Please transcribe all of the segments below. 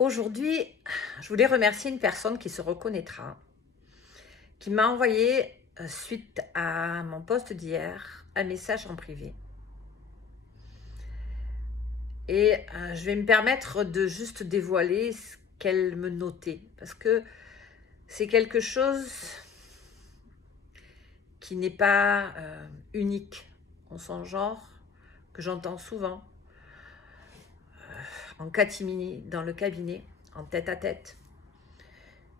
Aujourd'hui, je voulais remercier une personne qui se reconnaîtra, qui m'a envoyé, suite à mon post d'hier, un message en privé. Et je vais me permettre de juste dévoiler ce qu'elle me notait, parce que c'est quelque chose qui n'est pas unique en son genre, que j'entends souvent en catimini, dans le cabinet, en tête-à-tête.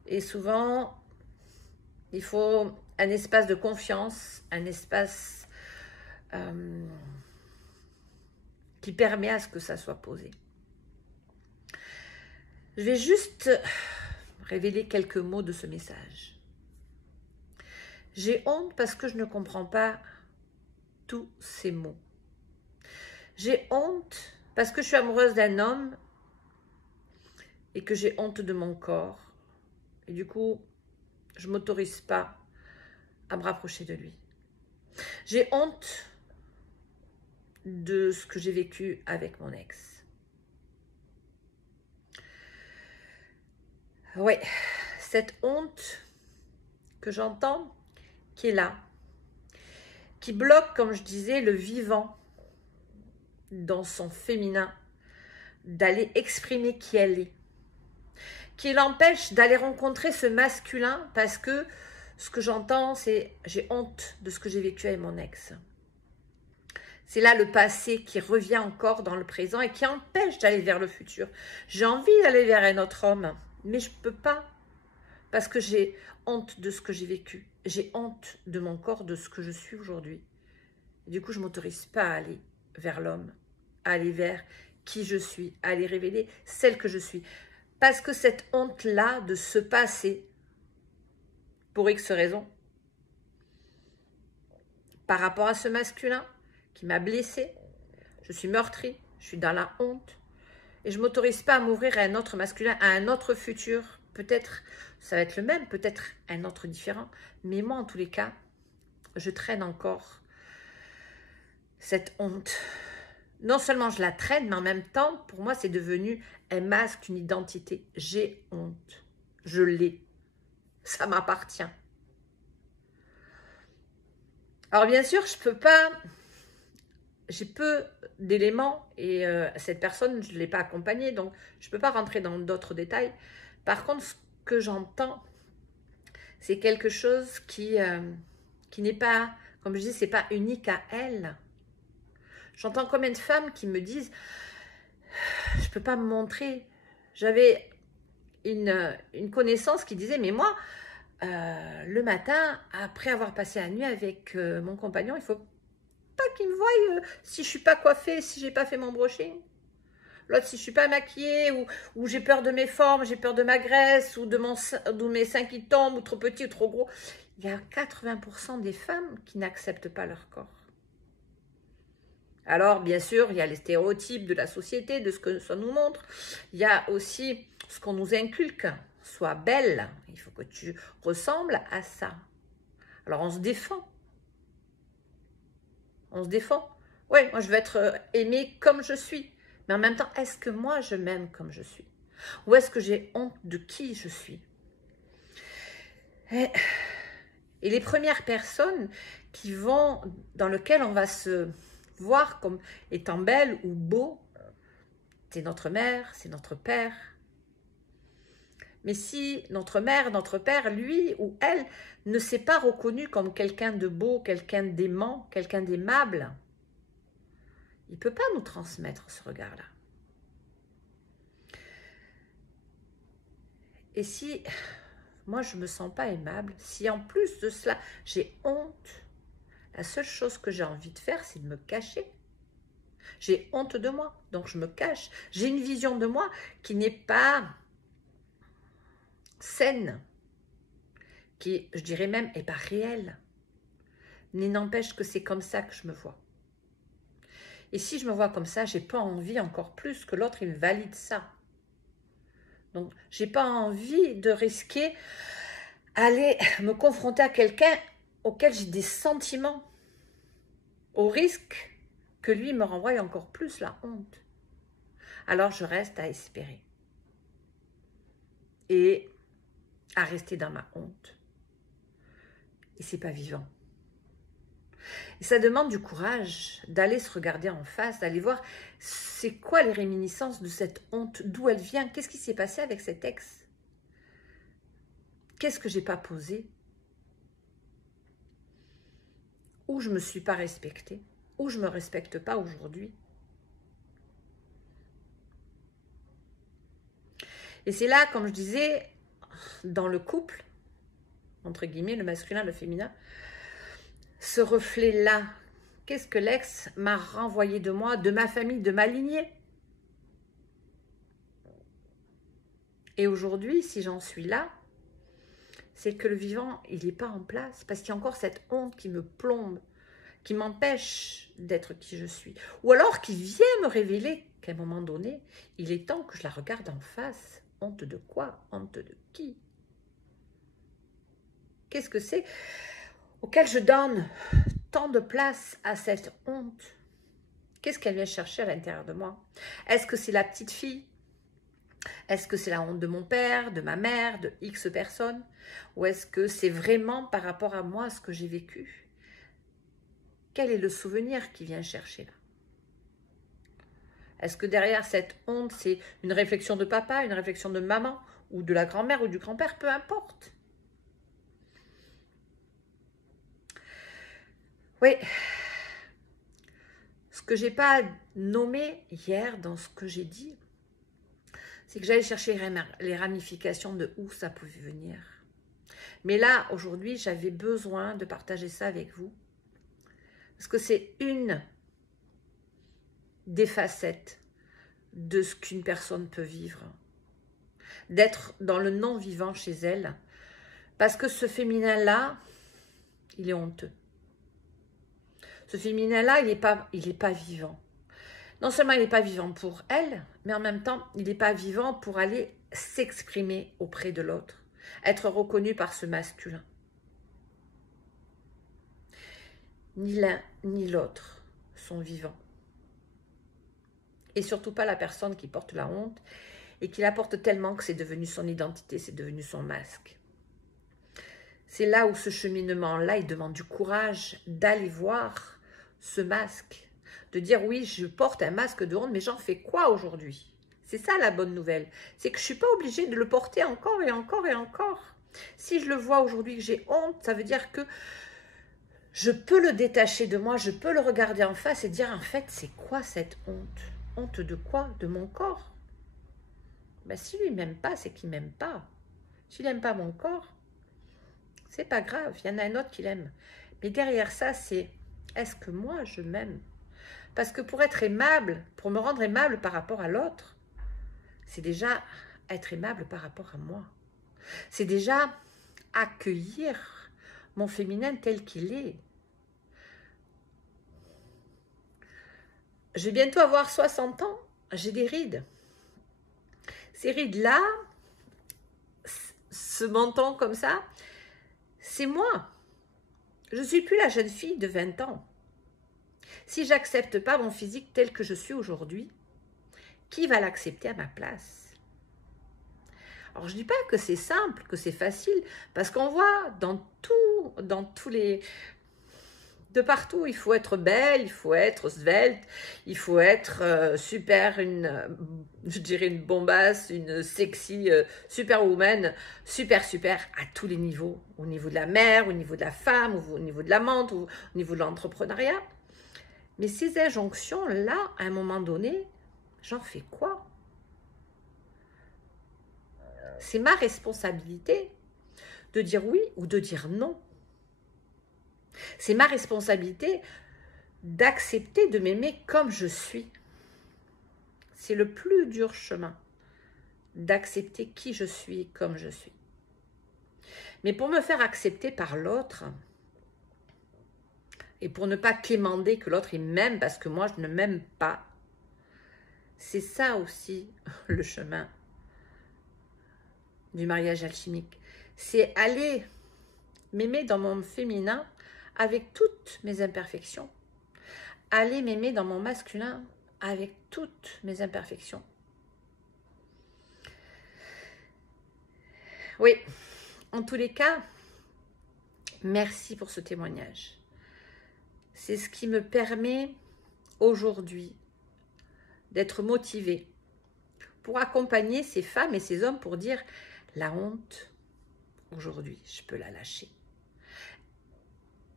Et souvent, il faut un espace de confiance, un espace qui permet à ce que ça soit posé. Je vais juste révéler quelques mots de ce message. J'ai honte parce que je ne comprends pas tous ces mots. J'ai honte parce que je suis amoureuse d'un homme et que j'ai honte de mon corps. Et du coup, je ne m'autorise pas à me rapprocher de lui. J'ai honte de ce que j'ai vécu avec mon ex. Oui, cette honte que j'entends, qui est là, qui bloque, comme je disais, le vivant dans son féminin, d'aller exprimer qui elle est, qui l'empêche d'aller rencontrer ce masculin parce que ce que j'entends, c'est j'ai honte de ce que j'ai vécu avec mon ex. C'est là le passé qui revient encore dans le présent et qui empêche d'aller vers le futur. J'ai envie d'aller vers un autre homme, mais je ne peux pas parce que j'ai honte de ce que j'ai vécu. J'ai honte de mon corps, de ce que je suis aujourd'hui. Du coup, je ne m'autorise pas à aller vers l'homme, à aller vers qui je suis, à aller révéler celle que je suis. Parce que cette honte-là de se passer, pour X raisons, par rapport à ce masculin qui m'a blessée, je suis meurtrie, je suis dans la honte, et je ne m'autorise pas à m'ouvrir à un autre masculin, à un autre futur. Peut-être ça va être le même, peut-être un autre différent, mais moi en tous les cas, je traîne encore cette honte. Non seulement je la traîne, mais en même temps, pour moi, c'est devenu un masque, une identité. J'ai honte. Je l'ai. Ça m'appartient. Alors bien sûr, je peux pas... J'ai peu d'éléments et cette personne, je ne l'ai pas accompagnée, donc je ne peux pas rentrer dans d'autres détails. Par contre, ce que j'entends, c'est quelque chose qui n'est pas, comme je dis, c'est pas unique à elle. J'entends combien de femmes qui me disent je ne peux pas me montrer. J'avais une connaissance qui disait mais moi, le matin, après avoir passé la nuit avec mon compagnon, il ne faut pas qu'il me voie si je ne suis pas coiffée, si je n'ai pas fait mon brushing. L'autre, si je ne suis pas maquillée, ou j'ai peur de mes formes, j'ai peur de ma graisse, ou de mes seins qui tombent, ou trop petits, ou trop gros. Il y a 80% des femmes qui n'acceptent pas leur corps. Alors, bien sûr, il y a les stéréotypes de la société, de ce que ça nous montre. Il y a aussi ce qu'on nous inculque. Sois belle, il faut que tu ressembles à ça. Alors, on se défend. On se défend. Oui, moi, je veux être aimée comme je suis. Mais en même temps, est-ce que moi, je m'aime comme je suis? Ou est-ce que j'ai honte de qui je suis? Et les premières personnes dans lesquelles on va se voir comme étant belle ou beau, c'est notre mère, c'est notre père. Mais si notre mère, notre père, lui ou elle, ne s'est pas reconnu comme quelqu'un de beau, quelqu'un d'aimant, quelqu'un d'aimable, il ne peut pas nous transmettre ce regard-là. Et si moi, je ne me sens pas aimable, si en plus de cela, j'ai honte, la seule chose que j'ai envie de faire, c'est de me cacher. J'ai honte de moi, donc je me cache. J'ai une vision de moi qui n'est pas saine, qui, je dirais même, n'est pas réelle. Mais n'empêche que c'est comme ça que je me vois. Et si je me vois comme ça, j'ai pas envie encore plus que l'autre, il valide ça. Donc, j'ai pas envie de risquer aller me confronter à quelqu'un auquel j'ai des sentiments, au risque que lui me renvoie encore plus la honte. Alors, je reste à espérer. et à rester dans ma honte. Et c'est pas vivant. Et ça demande du courage d'aller se regarder en face, d'aller voir c'est quoi les réminiscences de cette honte, d'où elle vient, qu'est-ce qui s'est passé avec cet ex, qu'est-ce que j'ai pas posé, où je me suis pas respectée, où je me respecte pas aujourd'hui. Et c'est là, comme je disais, dans le couple, entre guillemets, le masculin, le féminin, ce reflet-là, qu'est-ce que l'ex m'a renvoyé de moi, de ma famille, de ma lignée? Et aujourd'hui, si j'en suis là, c'est que le vivant, il n'est pas en place, parce qu'il y a encore cette honte qui me plombe, qui m'empêche d'être qui je suis. Ou alors qui vient me révéler qu'à un moment donné, il est temps que je la regarde en face. Honte de quoi? Honte de qui? Qu'est-ce que c'est auquel je donne tant de place à cette honte? Qu'est-ce qu'elle vient chercher à l'intérieur de moi? Est-ce que c'est la petite fille? Est-ce que c'est la honte de mon père, de ma mère, de X personnes? Ou est-ce que c'est vraiment par rapport à moi ce que j'ai vécu? Quel est le souvenir qui vient chercher là? Est-ce que derrière cette honte, c'est une réflexion de papa, une réflexion de maman, ou de la grand-mère ou du grand-père? Peu importe. Oui. Ce que je n'ai pas nommé hier dans ce que j'ai dit, c'est que j'allais chercher les ramifications de où ça pouvait venir. Mais là, aujourd'hui, j'avais besoin de partager ça avec vous. Parce que c'est une des facettes de ce qu'une personne peut vivre. D'être dans le non-vivant chez elle. Parce que ce féminin-là, il est honteux. Ce féminin-là, il est pas vivant. Non seulement il n'est pas vivant pour elle, mais en même temps, il n'est pas vivant pour aller s'exprimer auprès de l'autre. Être reconnu par ce masculin. Ni l'un ni l'autre sont vivants. Et surtout pas la personne qui porte la honte et qui la porte tellement que c'est devenu son identité, c'est devenu son masque. C'est là où ce cheminement-là, il demande du courage d'aller voir ce masque, de dire oui, je porte un masque de honte, mais j'en fais quoi aujourd'hui? C'est ça la bonne nouvelle, c'est que je ne suis pas obligée de le porter encore et encore et encore. Si je le vois aujourd'hui que j'ai honte, ça veut dire que je peux le détacher de moi, je peux le regarder en face et dire en fait, c'est quoi cette honte? Honte de quoi? De mon corps? Ben, si lui ne m'aime pas, c'est qu'il ne m'aime pas. S'il n'aime pas mon corps, c'est pas grave, il y en a un autre qui l'aime. Mais derrière ça, c'est est-ce que moi je m'aime? Parce que pour être aimable, pour me rendre aimable par rapport à l'autre, c'est déjà être aimable par rapport à moi. C'est déjà accueillir mon féminin tel qu'il est. Je vais bientôt avoir 60 ans, j'ai des rides. Ces rides-là, ce menton comme ça, c'est moi. Je ne suis plus la jeune fille de 20 ans. Si j'accepte pas mon physique tel que je suis aujourd'hui, qui va l'accepter à ma place? Alors, je ne dis pas que c'est simple, que c'est facile, parce qu'on voit dans tous les... De partout, il faut être belle, il faut être svelte, il faut être super, je dirais une bombasse, une sexy superwoman, super à tous les niveaux, au niveau de la mère, au niveau de la femme, au niveau de l'amante, au niveau de l'entrepreneuriat. Mais ces injonctions-là, à un moment donné, j'en fais quoi? C'est ma responsabilité de dire oui ou de dire non. C'est ma responsabilité d'accepter de m'aimer comme je suis. C'est le plus dur chemin, d'accepter qui je suis comme je suis. Mais pour me faire accepter par l'autre, et pour ne pas quémander que l'autre il m'aime parce que moi je ne m'aime pas, c'est ça aussi le chemin du mariage alchimique. C'est aller m'aimer dans mon féminin avec toutes mes imperfections. Aller m'aimer dans mon masculin avec toutes mes imperfections. Oui, en tous les cas, merci pour ce témoignage. C'est ce qui me permet aujourd'hui d'être motivée pour accompagner ces femmes et ces hommes pour dire la honte, aujourd'hui, je peux la lâcher.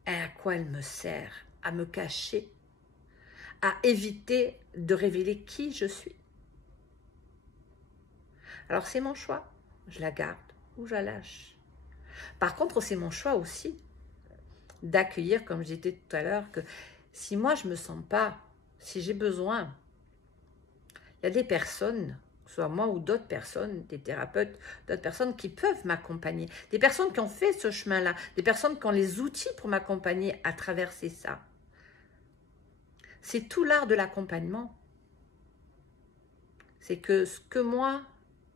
Et à quoi elle me sert? À me cacher, à éviter de révéler qui je suis. Alors c'est mon choix, je la garde ou je la lâche. Par contre, c'est mon choix aussi d'accueillir, comme je disais tout à l'heure, que si moi je ne me sens pas, si j'ai besoin, il y a des personnes, soit moi ou d'autres personnes, des thérapeutes, d'autres personnes qui peuvent m'accompagner, des personnes qui ont fait ce chemin-là, des personnes qui ont les outils pour m'accompagner à traverser ça. C'est tout l'art de l'accompagnement. C'est que ce que moi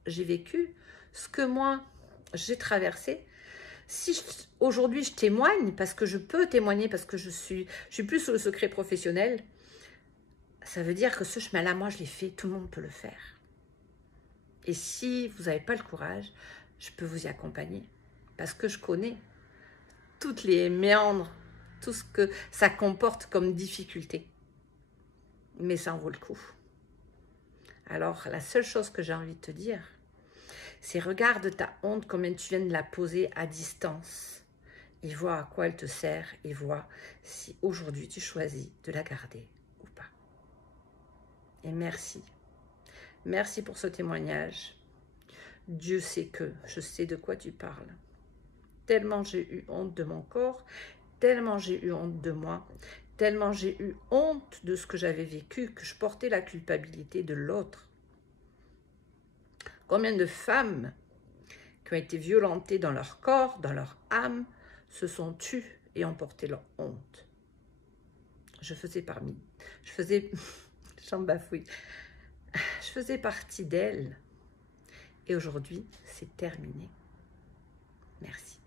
j'ai vécu, ce que moi j'ai traversé, si aujourd'hui je témoigne, parce que je peux témoigner, parce que je suis plus sur le secret professionnel, ça veut dire que ce chemin-là, moi je l'ai fait, tout le monde peut le faire. Et si vous n'avez pas le courage, je peux vous y accompagner, parce que je connais toutes les méandres, tout ce que ça comporte comme difficulté. Mais ça en vaut le coup. Alors, la seule chose que j'ai envie de te dire, c'est regarde ta honte comme tu viens de la poser à distance et vois à quoi elle te sert et vois si aujourd'hui tu choisis de la garder ou pas. Et merci. Merci pour ce témoignage. Dieu sait que je sais de quoi tu parles. Tellement j'ai eu honte de mon corps, tellement j'ai eu honte de moi, tellement j'ai eu honte de ce que j'avais vécu, que je portais la culpabilité de l'autre. Combien de femmes qui ont été violentées dans leur corps, dans leur âme, se sont tues et ont porté leur honte. Je faisais j'en bafouille, je faisais partie d'elles. Et aujourd'hui, c'est terminé. Merci.